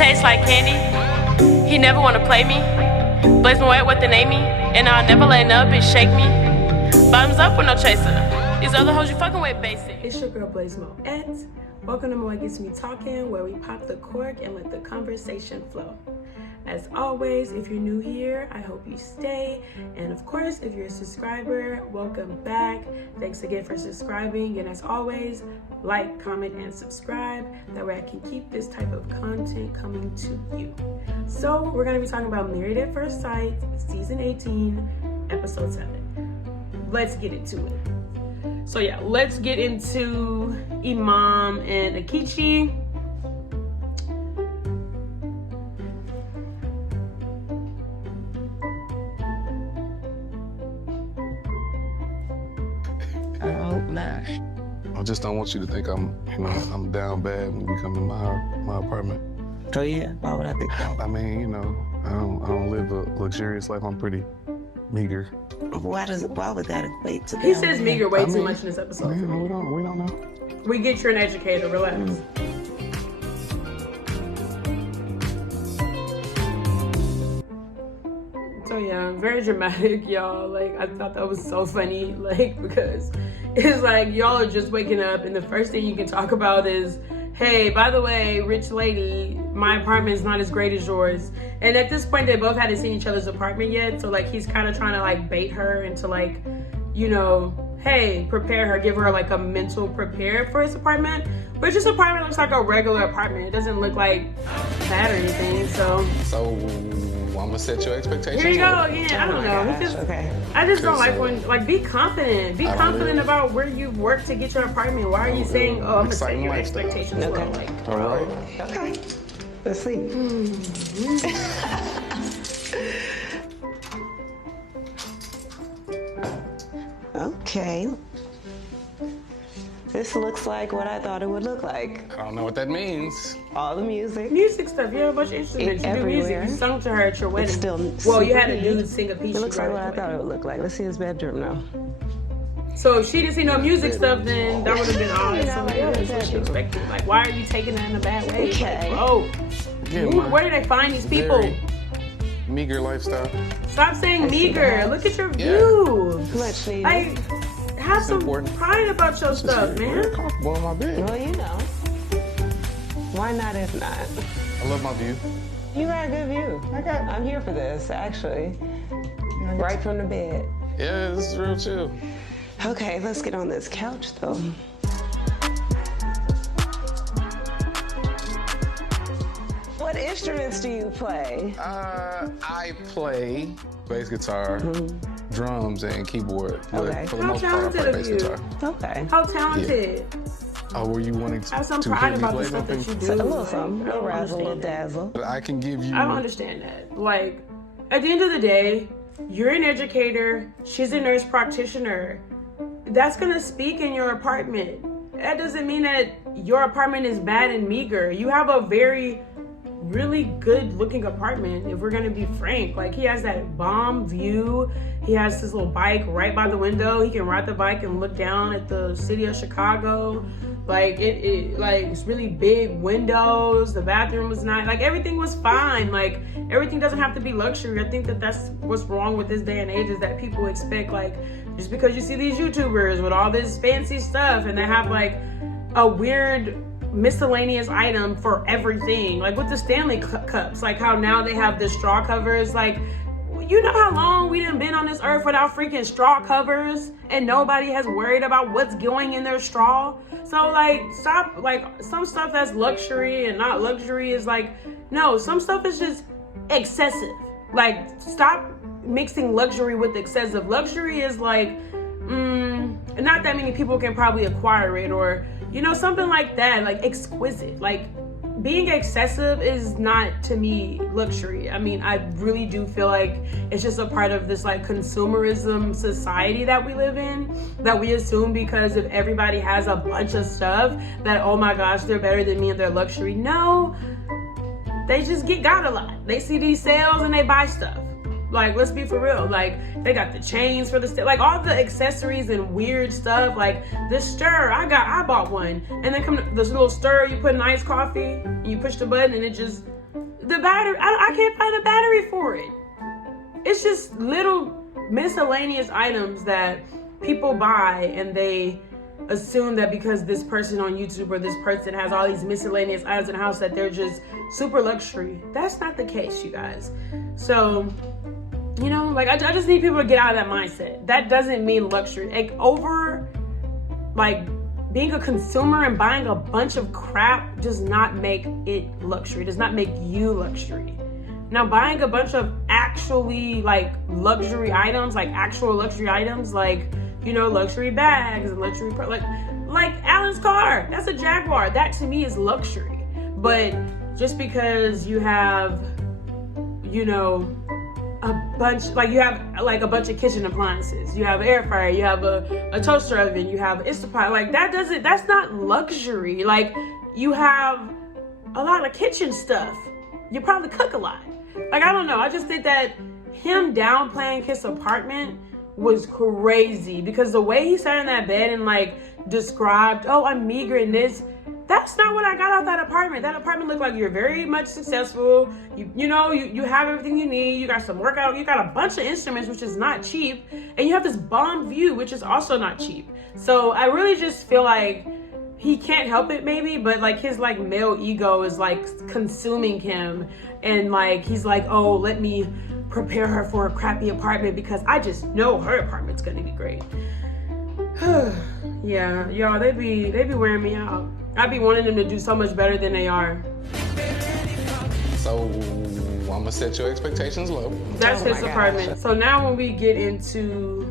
tastes like candy. He never wanna play me. Blaise Moet with the name me. And I'll never let no bitch shake me. Bottoms up with no chaser. These other hoes you fucking with basic. It's your girl Blaise Moet. Welcome to Moet Gets Me Talking, where we pop the cork and let the conversation flow. As always, if you're new here, I hope you stay. And of course, if you're a subscriber, welcome back. Thanks again for subscribing. And as always, like, comment, and subscribe. That way I can keep this type of content coming to you. So we're going to be talking about Married at First Sight, Season 18, Episode 7. Let's get into it. So yeah, let's get into Emem and Ikechi. I hope not. I just don't want you to think I'm down bad when you come in my apartment. Oh yeah? Why would I think that? I mean, I don't live a luxurious life. I'm pretty meager. Why would that equate to He them? says meager way too much in this episode. We don't know. We get you're an educator, relax. So yeah, very dramatic, y'all. Like, I thought that was so funny, like, because it's like y'all are just waking up and the first thing you can talk about is, hey, by the way, rich lady, my apartment is not as great as yours. And at this point, they both hadn't seen each other's apartment yet. So like, he's kind of trying to like bait her into like, hey, prepare her, give her like a mental prepare for his apartment. But this apartment looks like a regular apartment. It doesn't look like bad or anything, so. So I'm gonna set your expectations. Here you go again. I don't know. Gosh, okay. I just don't like when, like, be confident. Be confident about where you work to get your apartment. Why are you saying, oh, I'm gonna set your expectations low? Okay. Like, All right. Okay. Let's see. Okay. This looks like what I thought it would look like. I don't know what that means. All the music. music stuff. You have a bunch of instruments. You do music. Everywhere. You sung to her at your wedding. It's still well, you had a super dude sing a piece. It looks you like wrote what I at thought your it would look like. Let's see his bedroom now. wedding. So if she didn't see no music stuff, then that would have been all. So yeah, that's what she expected. Like, why are you taking that in a bad way? Okay. Like, bro, where do they find these people? Very meager lifestyle. Stop saying I see meager. that. Look at your view. Much needed. Like, have some important. pride about your stuff, Very man. comfortable in my bed. Well, Why not if not? I love my view. You got a good view. I'm here for this, actually. Right from the bed. Yeah, this is real chill. Okay, let's get on this couch, though. What instruments do you play? I play bass guitar, drums, and keyboard. But Okay. for the How most part, I talented play of bass you. guitar. Okay. How talented. Oh, were you wanting Have some to pride hear me about the play stuff that something? you do. So, a little Like, something, a I little don't razzle, a little understand that. dazzle. But I can give you. I don't understand that. Like, at the end of the day, you're an educator. She's a nurse practitioner. That's gonna speak in your apartment. That doesn't mean that your apartment is bad and meager. You have a really good looking apartment, if we're gonna be frank. Like, he has that bomb view. He has this little bike right by the window. He can ride the bike and look down at the city of Chicago. Like, it's really big windows. The bathroom was nice. Like, everything was fine. Like, everything doesn't have to be luxury. I think that's what's wrong with this day and age, is that people expect, like, just because you see these YouTubers with all this fancy stuff and they have like a weird miscellaneous item for everything, like with the Stanley cups, like how now they have the straw covers. Like, you know how long we done been on this earth without freaking straw covers, and nobody has worried about what's going in their straw. So like, stop. Like, some stuff that's luxury and not luxury is like, no, some stuff is just excessive. Like, stop mixing luxury with excessive. Luxury is like, not that many people can probably acquire it, or something like that. Like, exquisite. Like, being excessive is not, to me, luxury. I mean, I really do feel like it's just a part of this like consumerism society that we live in, that we assume because if everybody has a bunch of stuff that, oh my gosh, they're better than me and they're luxury. No, they just got a lot. They see these sales and they buy stuff. Like, let's be for real. Like, they got the chains for the like all the accessories and weird stuff. Like this stir, I bought one, and then come this little stir. You put in iced coffee, and you push the button, and it just the battery, I can't find a battery for it. It's just little miscellaneous items that people buy, and they assume that because this person on YouTube or this person has all these miscellaneous items in the house that they're just super luxury. That's not the case, you guys. So, you know, like I just need people to get out of that mindset. That doesn't mean luxury. Being a consumer and buying a bunch of crap does not make it luxury. It does not make you luxury. Now, buying a bunch of actually luxury items, you know, luxury bags and luxury, like Alan's car, that's a Jaguar. That to me is luxury. But just because you have, you know, a bunch of kitchen appliances, you have an air fryer, you have a toaster oven, you have Instapot, that's not luxury. Like, you have a lot of kitchen stuff. You probably cook a lot. Like, I don't know. I just think that him downplaying his apartment was crazy, because the way he sat in that bed and described, oh, I'm meager in this, that's not what I got out that apartment. That apartment looked like you're very much successful. You have everything you need. You got some workout. You got a bunch of instruments, which is not cheap. And you have this bomb view, which is also not cheap. So I really just feel like he can't help it maybe, but his male ego is consuming him. And he's oh, let me prepare her for a crappy apartment because I just know her apartment's gonna be great. Yeah, y'all, they be wearing me out. I be wanting them to do so much better than they are. So I'm gonna set your expectations low. That's his apartment. So now when we get into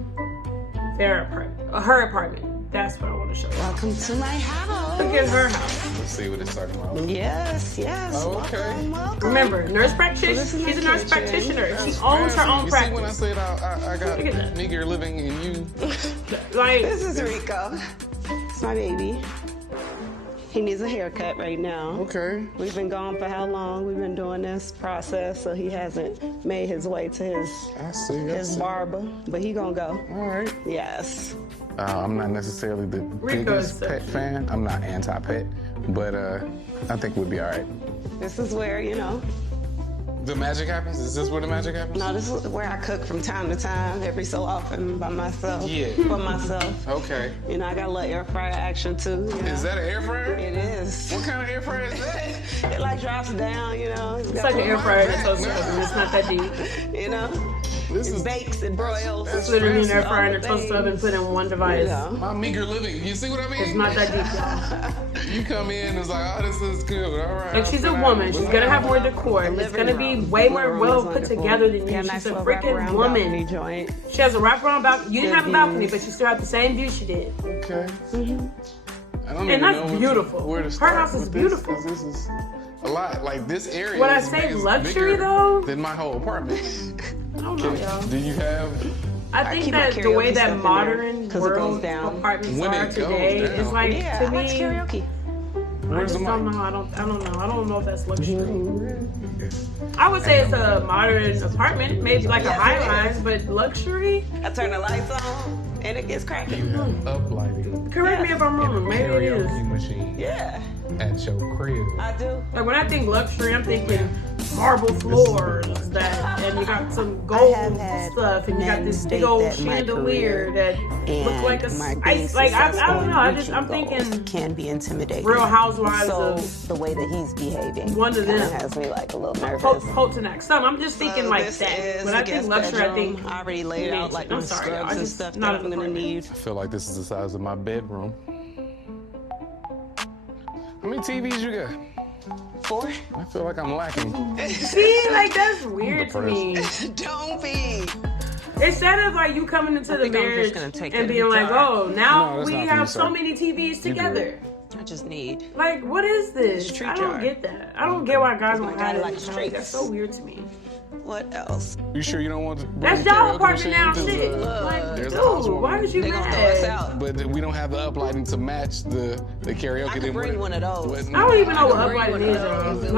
her apartment, that's what I want to show you. Welcome to my house. Look at her house. Let's see what it's talking about. Yes. Oh, okay. Welcome. Remember, nurse practitioner. She's a nurse practitioner. She owns her own practice. See when I said I got meager living and you. This is Rico. It's my baby. He needs a haircut right now. Okay. We've been gone for how long? We've been doing this process, so he hasn't made his way to his barber, but he gonna go. All right. Yes. I'm not necessarily the biggest pet fan. I'm not anti-pet, but I think we'll be all right. This is where, The magic happens? Is this where the magic happens? No, this is where I cook from time to time, every so often by myself. Yeah. For myself. Okay. I got a little air fryer action too. Is that an air fryer? It is. What kind of air fryer is that? It drops down, It's like an air fryer in a toaster oven. It's not that deep. It bakes and broils. It's literally an air fryer in a toaster oven put in one device. My meager living. You see what I mean? It's not that deep, y'all. You come in, it's oh, this is good. All right. She's a woman. She's gonna have more decor. It's gonna be way more well put together than you. She's a freaking woman. She has a wraparound balcony. You didn't have a balcony, but you still have the same view she did. Okay. I don't And even that's know beautiful. where to start. Her house is beautiful. This is a lot. This area. When I is say is luxury, bigger though, than my whole apartment. I don't know, y'all. Do you have? I think that the way that modern world apartments are today is to me. Karaoke. I just don't know. I don't know if that's luxury. I would say it's a modern apartment, maybe a high-rise, but luxury. I turn the lights on and it gets cracking. You have uplighting. Correct me if I'm wrong. Maybe it is. Karaoke machine. Yeah. At your crib. I do. When I think luxury, I'm thinking marble floors and you got some gold stuff, and you got this big old chandelier that looks like a ice. I don't know. I'm thinking can be intimidating. Real Housewives so of the way that he's behaving. One of them has me a little nervous. Holtonac. I'm just thinking that. When I think luxury, I think I already laid out my scrubs and stuff that I'm gonna need. I feel like this is the size of my bedroom. How many TVs you got? 4. I feel like I'm lacking. See, that's weird to me. Don't be. Instead of you coming into the marriage and being oh, now we have so many TVs together. I just need. What is this? I don't get that. I don't get why guys don't have it. That's so weird to me. What else? You sure you don't want to? That's y'all apartment now, shit. Dude, why was you mad? But we don't have the uplighting to match the karaoke. I can bring one of those. I don't even know what uplighting is.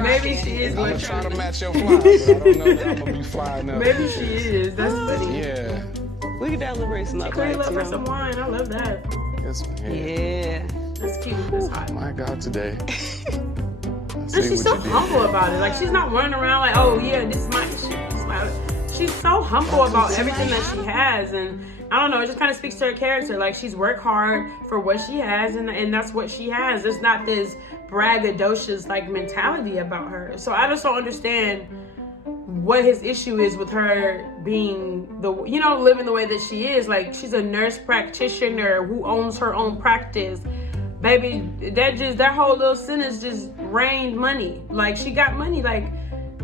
Maybe she is. I'm gonna try to match your fly, but I don't know that I'm gonna be flying up. Maybe she is. That's funny. Yeah. We can definitely some uplights. Clean up for some wine. I love that. Yes, yeah. That's cute. That's hot. My God, today. And she's so humble about it. Like, she's not running around like, oh yeah, this is my shit. She's so humble about everything that she has, and I don't know, it just kind of speaks to her character. Like, she's worked hard for what she has, and that's what she has. It's not this braggadocious like mentality about her. So I just don't understand what his issue is with her being living the way that she is. Like, she's a nurse practitioner who owns her own practice. Baby, that whole little sentence just rained money. Like, she got money. Like,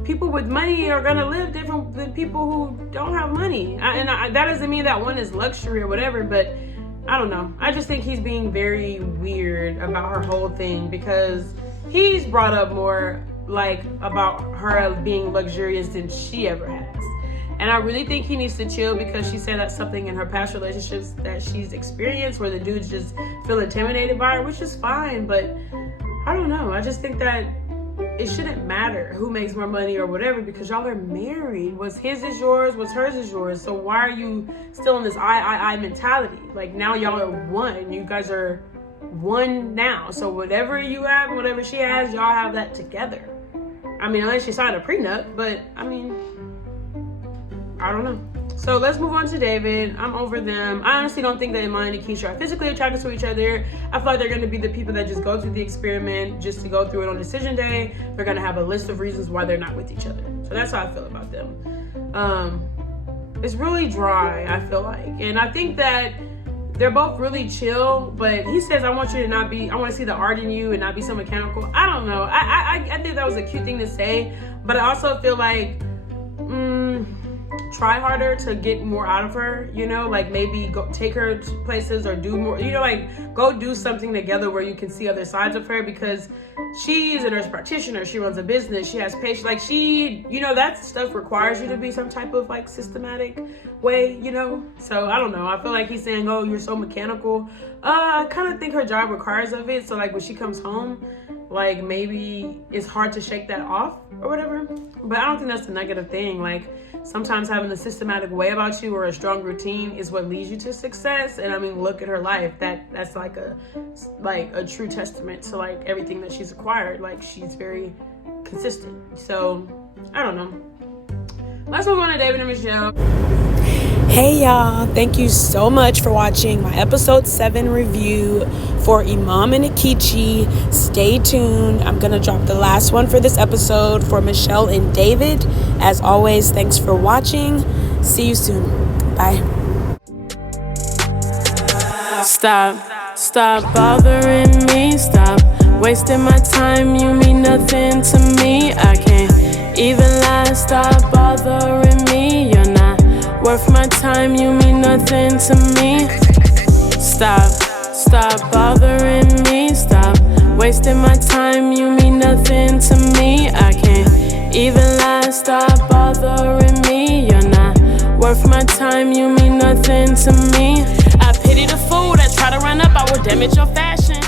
people with money are gonna live different than people who don't have money. That doesn't mean that one is luxury or whatever, but I don't know. I just think he's being very weird about her whole thing, because he's brought up more like about her being luxurious than she ever has. And I really think he needs to chill, because she said that's something in her past relationships that she's experienced where the dudes just feel intimidated by her, which is fine, but I don't know. I just think that it shouldn't matter who makes more money or whatever, because y'all are married. What's his is yours, what's hers is yours. So why are you still in this I mentality? Like, now y'all are one. You guys are one now. So whatever you have, whatever she has, y'all have that together. I mean, unless she signed a prenup, but I mean, I don't know. So let's move on to David. I'm over them. I honestly don't think that Emem and Ikechi are physically attracted to each other. I feel like they're going to be the people that just go through the experiment just to go through it on decision day. They're going to have a list of reasons why they're not with each other. So that's how I feel about them. It's really dry, I feel like. And I think that they're both really chill, but he says, I want to see the art in you and not be so mechanical. I don't know. I think that was a cute thing to say, but I also feel like, try harder to get more out of her, like maybe go take her to places or do more, like go do something together where you can see other sides of her, because she's a nurse practitioner, she runs a business, she has patients, like that stuff requires you to be some type of like systematic way, so I don't know. I feel like he's saying, oh, you're so mechanical. I kind of think her job requires of it, so like when she comes home, like maybe it's hard to shake that off or whatever, but I don't think that's a negative thing. Like, sometimes having a systematic way about you or a strong routine is what leads you to success. And I mean, look at her life. That's like a true testament to like everything that she's acquired. Like, she's very consistent. So I don't know. Let's move on to David and Michelle. Hey y'all, thank you so much for watching my episode 7 review for Emem and Ikechi. Stay tuned. I'm gonna drop the last one for this episode for Michelle and David. As always, thanks for watching. See you soon. Bye. Stop bothering me. Stop wasting my time. You mean nothing to me. I can't even lie. Stop bothering me. You're not worth my time, you mean nothing to me. Stop bothering me. Stop wasting my time, you mean nothing to me. I can't even lie. Stop bothering me. You're not worth my time, you mean nothing to me. I pity the fool that try to run up, I will damage your fashion.